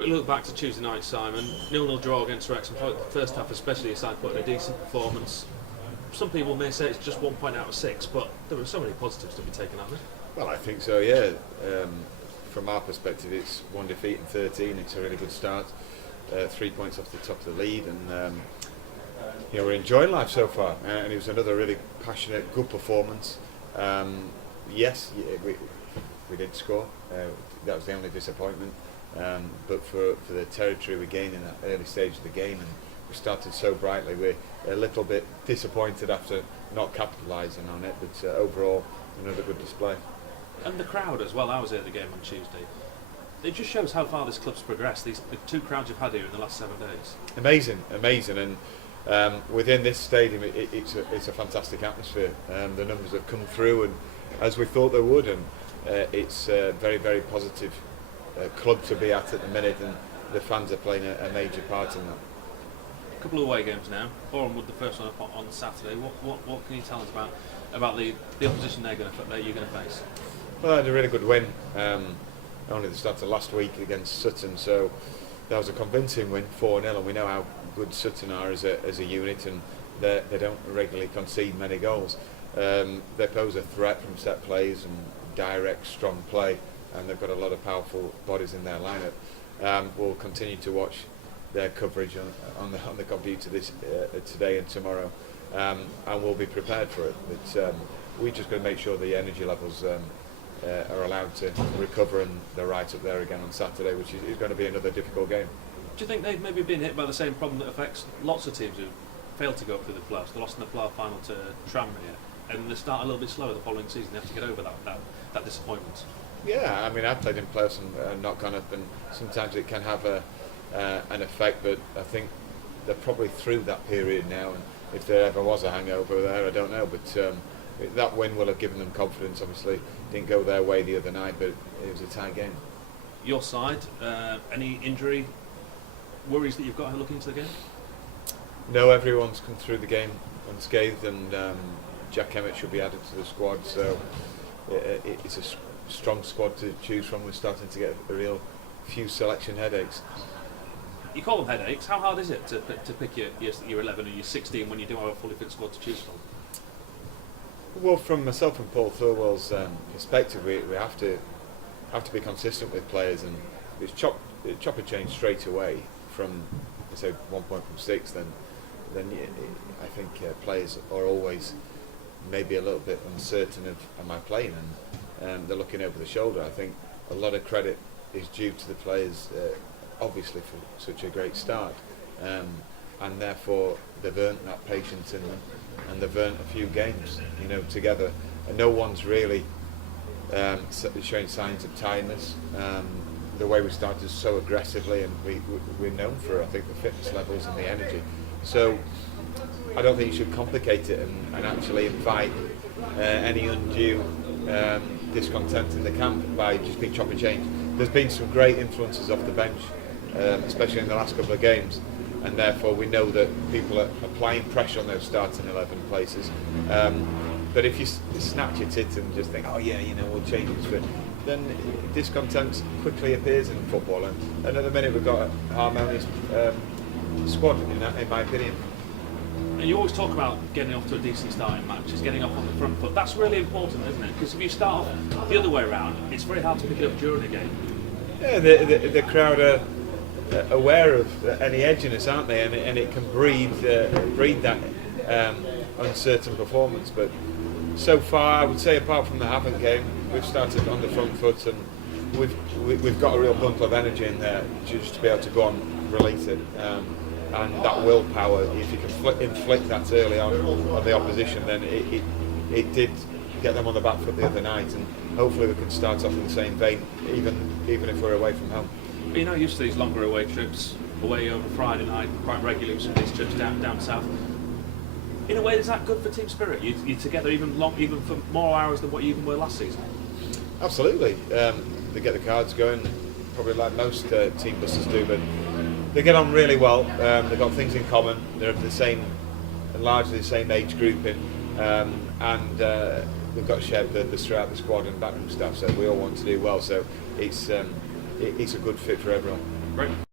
We look back to Tuesday night, Simon. 0-0 draw against Wrexham. The first half, especially, your side put in a decent performance. Some people may say it's just 1 point out of 6, but there were so many positives to be taken out of it. Well, I think so, yeah. From our perspective, it's 1 defeat in 13. It's a really good start. 3 points off the top of the lead, and we're enjoying life so far. And it was another really passionate, good performance. Yes, we did score. That was the only disappointment. But for the territory we gained in that early stage of the game, and we started so brightly, we're a little bit disappointed after not capitalising on it, but overall another good display. And the crowd as well. I was at the game on Tuesday. It just shows how far this club's progressed. The two crowds you've had here in the last 7 days. Amazing, and within this stadium it's a fantastic atmosphere. The numbers have come through, and as we thought they would, and it's a very, very positive club to be at the minute, and the fans are playing a major part in that. A couple of away games now. Boreham with the first one up on Saturday. What can you tell us about the opposition that you're going to face? Well, I had a really good win. Only the start of last week against Sutton, so that was a convincing win, 4-0, and we know how good Sutton are as a unit, and they don't regularly concede many goals. They pose a threat from set plays and direct, strong play, and they've got a lot of powerful bodies in their lineup. We'll continue to watch their coverage on the computer today and tomorrow, and we'll be prepared for it. But we just got to make sure the energy levels are allowed to recover, and they're right up there again on Saturday, which is going to be another difficult game. Do you think they've maybe been hit by the same problem that affects lots of teams who failed to go through the playoffs? They lost in the playoff final to Tranmere, and they start a little bit slower the following season. They have to get over that disappointment. Yeah, I mean, I've played in playoffs and not gone up, and sometimes it can have an effect, but I think they're probably through that period now, and if there ever was a hangover there, I don't know, but that win will have given them confidence. Obviously didn't go their way the other night, but it was a tight game. Your side, any injury worries that you've got looking into the game? No, everyone's come through the game unscathed, and Jack Emmett should be added to the squad, so it's a strong squad to choose from. We're starting to get a real few selection headaches. You call them headaches. How hard is it to pick your 11 or your 16 when you do have a fully fit squad to choose from? Well, from myself and Paul Thirlwell's perspective, we have to be consistent with players, and it's chop and change straight away from, say, 1 point from 6. Then I think players are always maybe a little bit uncertain of am I playing, and they're looking over the shoulder. I think a lot of credit is due to the players, obviously, for such a great start, and therefore they've earned that patience in them, and they've earned a few games, together, and no one's really showing signs of tiredness. The way we started so aggressively, and we're known for, I think, the fitness levels and the energy. So I don't think you should complicate it and actually invite any undue discontent in the camp by just being chop and change. There's been some great influences off the bench, especially in the last couple of games, and therefore we know that people are applying pressure on those starting 11 places. But if you snatch your tit and just think, oh yeah, we'll change this, then discontent quickly appears in football, and at the minute we've got a harmonious squad, in my opinion. And you always talk about getting off to a decent start in matches, getting off on the front foot. That's really important, isn't it? Because if you start off the other way around, it's very hard to pick it up during a game. Yeah, the crowd are aware of any edginess, aren't they? And it can breed that uncertain performance. But so far, I would say, apart from the Havant game, we've started on the front foot, and we've got a real bundle of energy in there just to be able to go on release it. And that willpower, if you can inflict that early on the opposition, then it did get them on the back foot the other night, and hopefully we can start off in the same vein, even if we're away from home. You're not used to these longer away trips, away over Friday night, quite regularly, some of these trips down south. In a way, is that good for team spirit? You're together even for more hours than what you even were last season? Absolutely. They get the cards going, probably like most team buses do, but they get on really well. They've got things in common. They're of largely the same age grouping, and they've got shared purpose throughout the squad and backroom staff. So we all want to do well. So it's a good fit for everyone. Great.